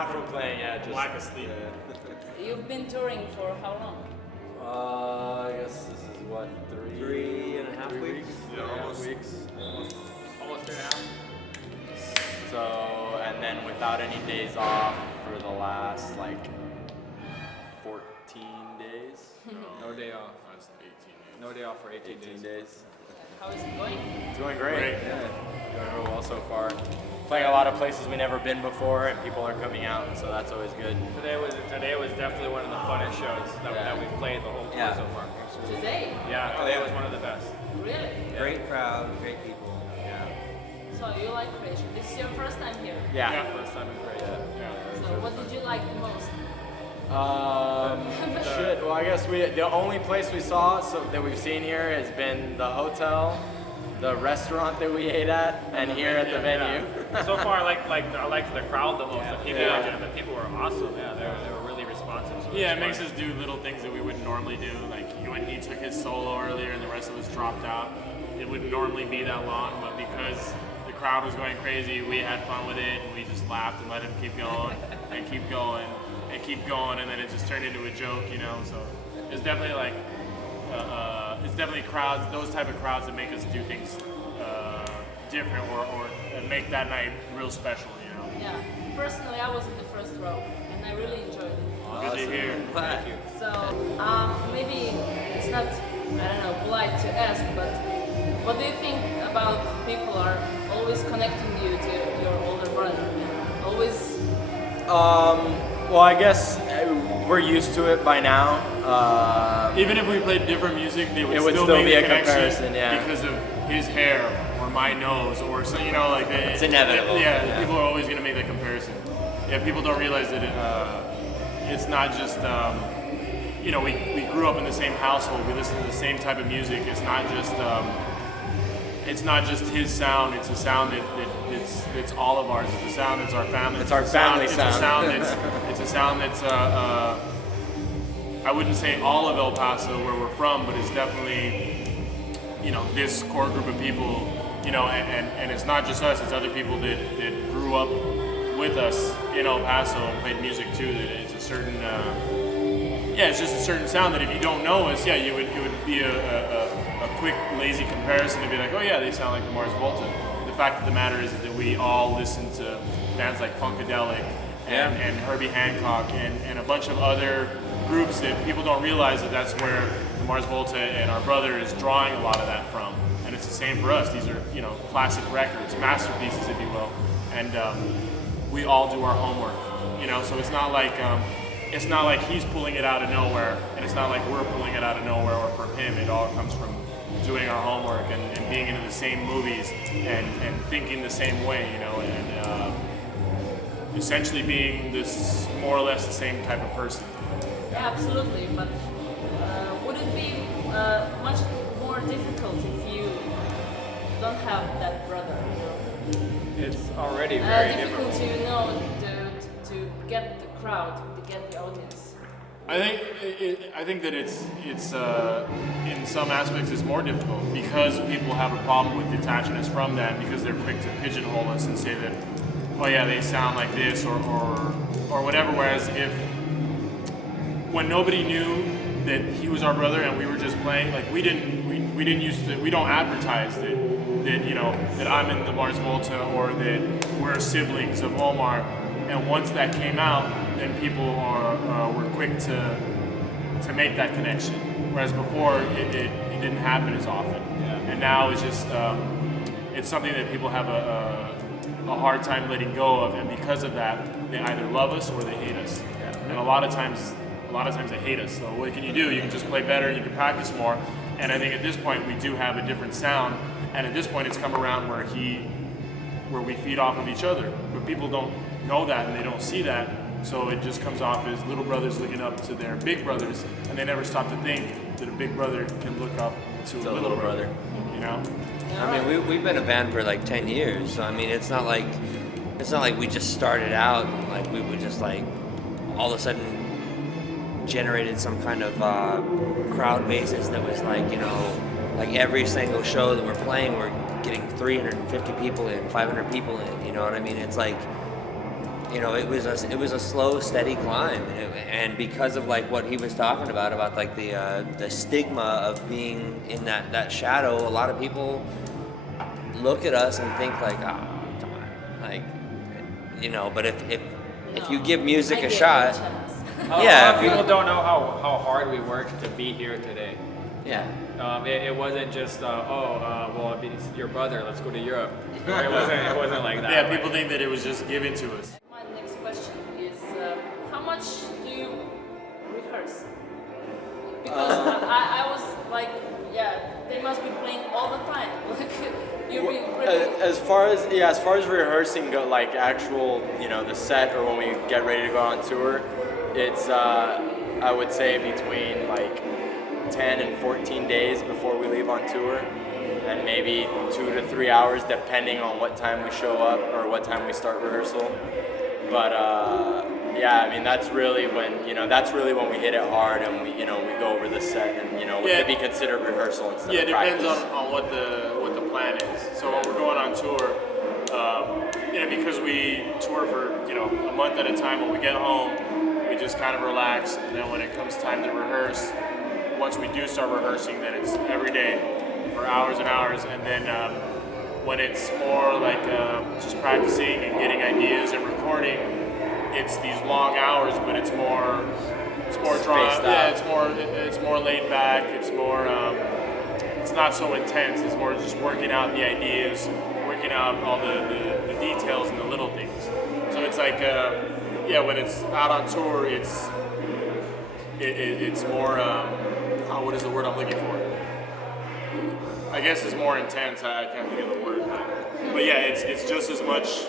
Not from playing, yeah, just lack of sleep. Yeah. You've been touring for how long? I guess this is what, three and a half weeks? Yeah, almost weeks. Almost 3.5. So, and then without any days off for the last like 14 days. No day off. That's 18 days. No day off for 18 days. How is it going? It's going great. Yeah. Going real well so far. Playing a lot of places we've never been before, and people are coming out, so that's always good. Today was definitely one of the funnest shows that we've played the whole tour so far. Today? Yeah, today was one of the best. Really? Great crowd, great people. Yeah. So you like Croatia? This is your first time here? Yeah, first time in Croatia. So what did you like the most? Well, I guess the only place we saw that we've seen here has been the hotel, the restaurant that we ate at, and here at the venue. So far, I liked the crowd the most. Yeah. The people were awesome. Yeah, they were really responsive. So Yeah, it makes us do little things that we wouldn't normally do. Like when he took his solo earlier and the rest of us dropped out, it wouldn't normally be that long, but because the crowd was going crazy, we had fun with it, and we just laughed and let him keep going and keep going and keep going, and then it just turned into a joke, you know. So it's definitely like crowds, those type of crowds that make us do things different or make that night real special, you know. Yeah. Personally, I was in the first row, and I really enjoyed it. Good to hear. Thank you. So maybe it's not, I don't know, polite to ask, but what do you think about people are always connecting you to your older brother? Always. Well, I guess we're used to it by now. Even if we played different music, they would It would still still make be the a connection comparison, yeah. because of his hair or my nose or so, you know, like It's inevitable. Yeah, people are always gonna make that comparison. Yeah, people don't realize that it's not just you know, we grew up in the same household, we listen to the same type of music. It's not just his sound. It's a sound that's all of ours. It's a sound that's our family. It's our family sound. It's a sound that's I wouldn't say all of El Paso where we're from, but it's definitely, you know, this core group of people, you know, and it's not just us, it's other people that grew up with us in El Paso and played music too, that it's a certain, it's just a certain sound that if you don't know us, it would be a quick, lazy comparison to be like, oh yeah, they sound like the Mars Volta. The fact of the matter is that we all listen to bands like Funkadelic and Herbie Hancock and a bunch of other groups that people don't realize that's where the Mars Volta and our brother is drawing a lot of that from. And it's the same for us. These are, you know, classic records, masterpieces, if you will. And we all do our homework, you know. So it's not like he's pulling it out of nowhere, and it's not like we're pulling it out of nowhere or from him. It all comes from doing our homework and being into the same movies and thinking the same way, you know, and essentially being this more or less the same type of person. Yeah, absolutely. But would it be much more difficult if you don't have that brother? You know? It's already very difficult to to get the crowd, to get the audience. I think that it's in some aspects it's more difficult because people have a problem with detaching us from that because they're quick to pigeonhole us and say that, oh yeah, they sound like this or whatever. Whereas if when nobody knew that he was our brother and we were just playing, like we don't advertise that you know that I'm in the Mars Volta or that we're siblings of Omar. And once that came out, then people were quick to make that connection. Whereas before, it didn't happen as often. Yeah. And now it's just it's something that people have a hard time letting go of, and because of that, they either love us or they hate us. Yeah. And a lot of times they hate us. So what can you do? You can just play better. You can practice more. And I think at this point we do have a different sound. And at this point, it's come around where we feed off of each other. But people don't know that and they don't see that. So it just comes off as little brothers looking up to their big brothers, and they never stop to think that a big brother can look up to a little brother. You know. I mean, we've been a band for like 10 years, so I mean, it's not like we just started out and like we would just like all of a sudden generated some kind of crowd basis that was like, you know, like every single show that we're playing, we're getting 350 people in, 500 people in. You know what I mean? It's like you know, it was a slow, steady climb, and because of like what he was talking about like the stigma of being in that shadow, a lot of people look at us and think like, oh, come on, like, you know. But if you give music a shot, yeah, people don't know how hard we worked to be here today. yeah. It wasn't just well, it's your brother, let's go to Europe. It wasn't like that. Yeah, people think that it was just given to us. My next question is, how much do you rehearse? Because I was like, yeah, they must be playing all the time. Like, you've been really... As far as rehearsing go, like actual, you know, the set or when we get ready to go on tour, it's I would say between like 10 and 14 days before we leave on tour, and maybe 2 to 3 hours depending on what time we show up or what time we start rehearsal. But yeah, I mean that's really when we hit it hard and we go over the set and what could be considered rehearsal instead Yeah, of it depends practice. on what the plan is. So when we're going on tour, because we tour for a month at a time, when we get home, we just kind of relax, and then when it comes time to rehearse, once we do start rehearsing, then it's every day for hours and hours, and then when it's more like just practicing and getting ideas and recording, it's these long hours, but it's more drawn. Spaced Yeah, out. it's more laid back. It's more it's not so intense. It's more just working out the ideas, working out all the details and the little things. So it's like when it's out on tour, it's more what is the word I'm looking for? I guess it's more intense. I can't think of the word, but yeah, it's just as much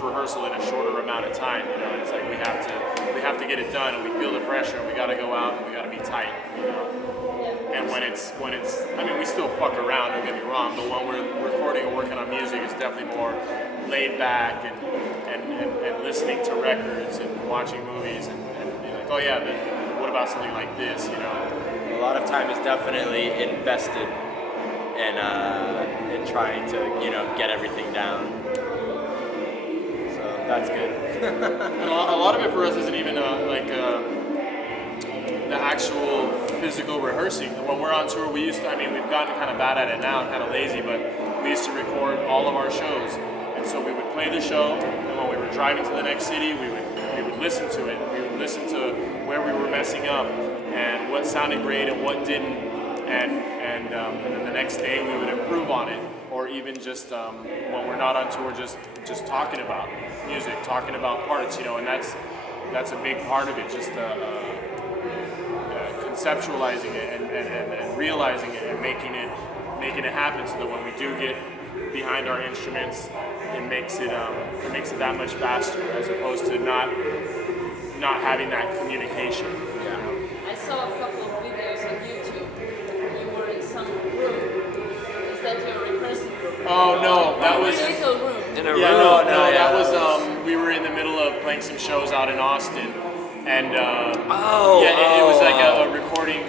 rehearsal in a shorter amount of time. It's like we have to get it done, and we feel the pressure, and we got to go out, and we got to be tight. And when it's, I mean, we still fuck around. Don't get me wrong, but when we're recording and working on music, it's definitely more laid back and listening to records and watching movies and being like, oh yeah, but what about something like this? A lot of time is definitely invested in trying to get everything down. So that's good. And a lot of it for us isn't even the actual physical rehearsing. When we're on tour, we've gotten kind of bad at it now, kind of lazy, but we used to record all of our shows. And so we would play the show, and when we were driving to the next city, we would listen to it. We would listen to where we were messing up and what sounded great and what didn't. And then the next day we would improve on it, or even just when we're not on tour, just talking about music, talking about parts, and that's a big part of it. Just conceptualizing it and realizing it and making it happen, so that when we do get behind our instruments, it makes it that much faster, as opposed to not having that communication. I saw a couple of videos on YouTube. You were in some room. Is that your rehearsal room? Oh no, that was. A little room. In a Yeah, room. no, Yeah, that was we were in the middle of playing some shows out in Austin, and it was like a recording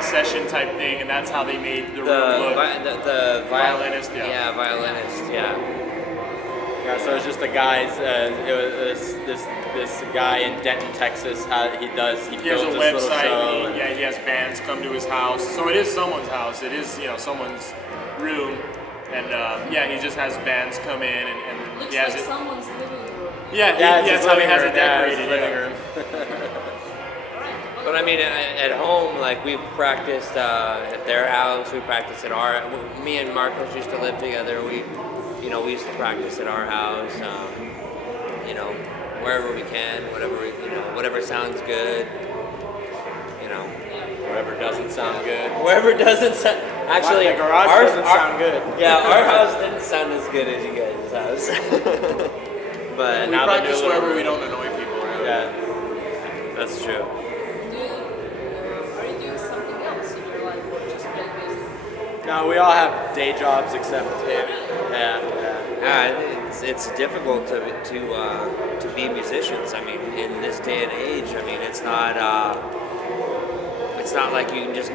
session type thing, and that's how they made the room look. The Violinist, yeah. Yeah, violinist, yeah. Yeah, so it's just the guys. It was this guy in Denton, Texas. He He has films a this little show. website. He has bands come to his house. So it is someone's house. It is someone's room, and he just has bands come in and Looks he has like it. someone's living room. Yeah, it's that's his how he living has room, it yeah, it's decorated. his living yeah. room. Right. But I mean, at home, like we've practiced at their house. We practiced at our. Me and Marcos used to live together. We used to practice at our house. Wherever we can, whatever sounds good. Whatever doesn't sound good. Wherever doesn't sound. Actually, the garage doesn't sound good. Yeah, our house didn't sound as good as you guys' house. But We Now the practice new wherever little we don't annoy people. Right? Yeah, that's true. Are you doing something else in your life, or just play music? no, we all have day jobs except him. Yeah. It's difficult to be musicians. I mean, in this day and age, I mean, it's not like you can just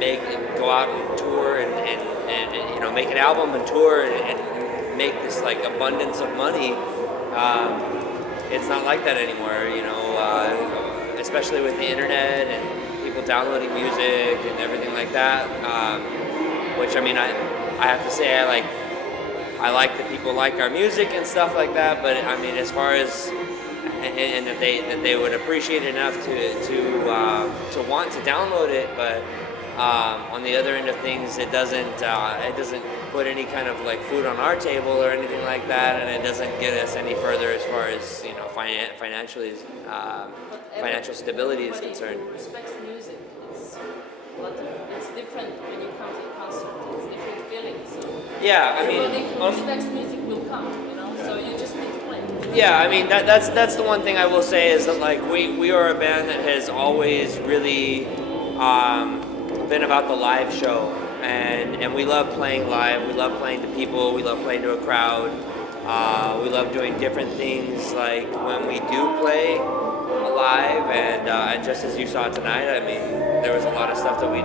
go out and tour and make an album and tour and make this like abundance of money. it's not like that anymore. You know, especially with the internet and people downloading music and everything like that. Which I mean, I have to say I like that people like our music and stuff like that. But I mean, as far as and that they would appreciate it enough to want to download it, but on the other end of things, it doesn't put any kind of like food on our table or anything like that, and it doesn't get us any further as far as, you know, financially financial stability is concerned. Respects music. It's different when you come to the concert. It's different feelings. So Yeah, I mean, everybody who respects music will come. You know, so you just need to play. yeah, I mean that's the one thing I will say is that like we are a band that has always really been about the live show, and we love playing live. We love playing to people. We love playing to a crowd. We love doing different things like when we do play live, and just as you saw tonight, I mean, there was a lot of stuff that we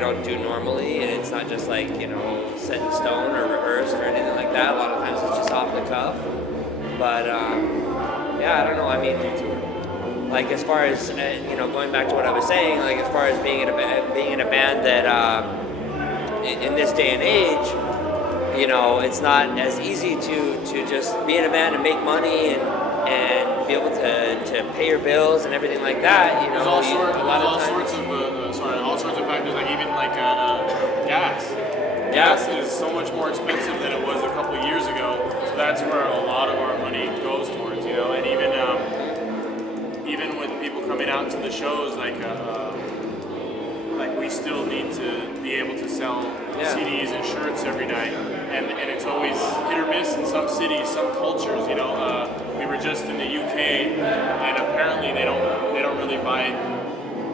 don't do normally, and it's not just like, you know, set in stone or rehearsed or anything like that. A lot of times it's just off the cuff. But yeah, I don't know. I mean, like as far as you know, going back to what I was saying, like as far as being in a band that in this day and age, you know, it's not as easy to just be in a band and make money and be able to pay your bills and everything like that. You know, all sorts of factors, like even like gas. Gas is so much more expensive than it was a couple of years ago, so that's where a lot of our money goes towards, you know. And even with people coming out to the shows, like we still need to be able to sell CDs and shirts every night, and it's always hit or miss in some cities, some cultures, you know. We were just in the UK, and apparently they don't really buy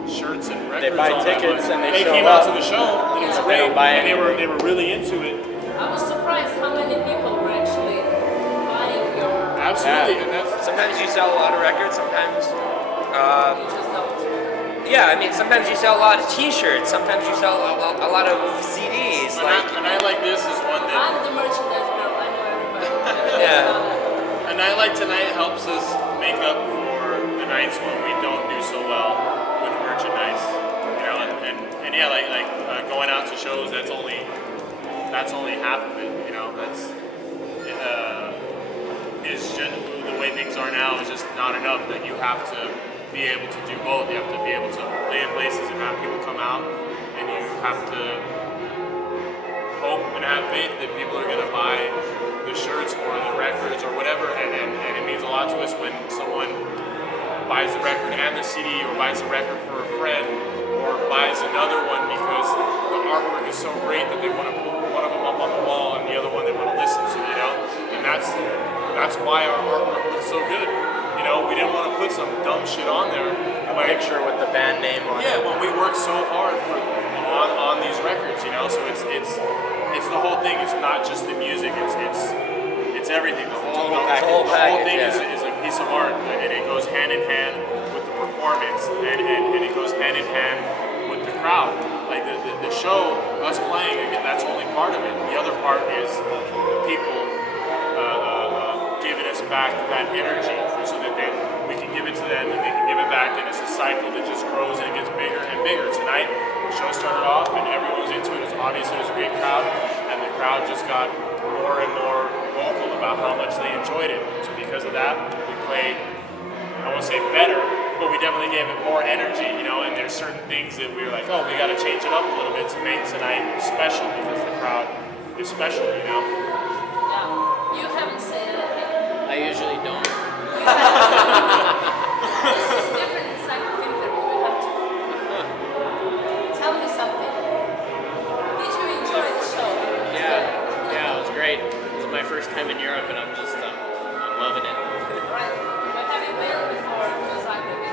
shirts and records. They buy all tickets that much. and they show came up. out to the show, and it was They great, don't buy and they were really into it. I was surprised how many people were actually buying your. Absolutely, and that's sometimes you sell a lot of records, sometimes. You just don't. Yeah, I mean, sometimes you sell a lot of T-shirts. Sometimes you sell a lot of CDs. a night like this is one that. I'm the merchandise girl. I know everybody. Yeah. A night like tonight helps us make up for the nights when we don't do so well with merchandise, you know, and yeah, like going out to shows. That's only half of it, you know. That's is just the way things are now is just not enough. That you have to be able to do both. You have to be able to play in places and have people come out, and you have to hope and have faith that people are going to buy the shirts or the records or whatever, and it means a lot to us when someone buys the record and the CD, or buys a record for a friend, or buys another one because the artwork is so great that they want to put one of them up on the wall and the other one they want to listen to, you know. And that's why our artwork looks so good. You know, we didn't want to put some dumb shit on there. A picture with the band name on it. Yeah, when we worked so hard on these records, you know. So it's the whole thing. It's not just the music. It's everything. The whole thing is a piece of art, and it goes hand in hand with the performance, and it goes hand in hand with the crowd. Like the show, us playing, again, that's only part of it. The other part is the people giving us back that energy, so that we can give it to them and they can give it back, and it's a cycle that just grows and it gets bigger and bigger. Tonight, the show started off and everyone was into it. Obviously, it was a great crowd, and the crowd just got more and more vocal about how much they enjoyed it. So because of that, we played, I won't say better, but we definitely gave it more energy, you know. And there's certain things that we were like, oh, we got to change it up a little bit to make tonight special, because the crowd is special, you know. Yeah. You haven't said anything. I usually don't. This is different. It's like a filter. You have to tell me something. Did you enjoy the show? Yeah, it was great. This is my first time in Europe, and I'm loving it. Right. But have you been before Zagreb?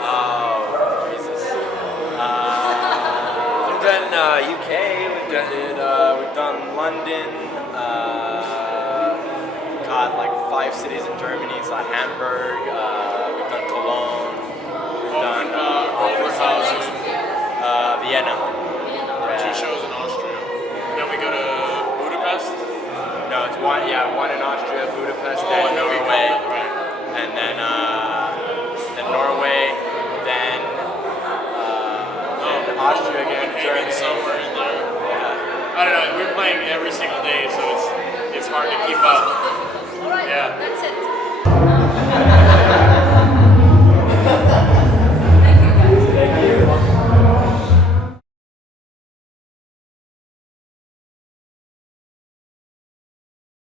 Oh, Jesus. We've done UK. We've done London. Like 5 cities in Germany. So Hamburg. We've done Cologne. We've done Oberhausen. Vienna. Two shows in Austria. Then we go to Budapest. No, it's one in Austria, Budapest, Oh, then and then we Norway, come, right. and lost you again during the somewhere in there. Yeah. I don't know. We're playing every single day, so it's hard to keep It must up. be difficult. All right, Yeah. that's it.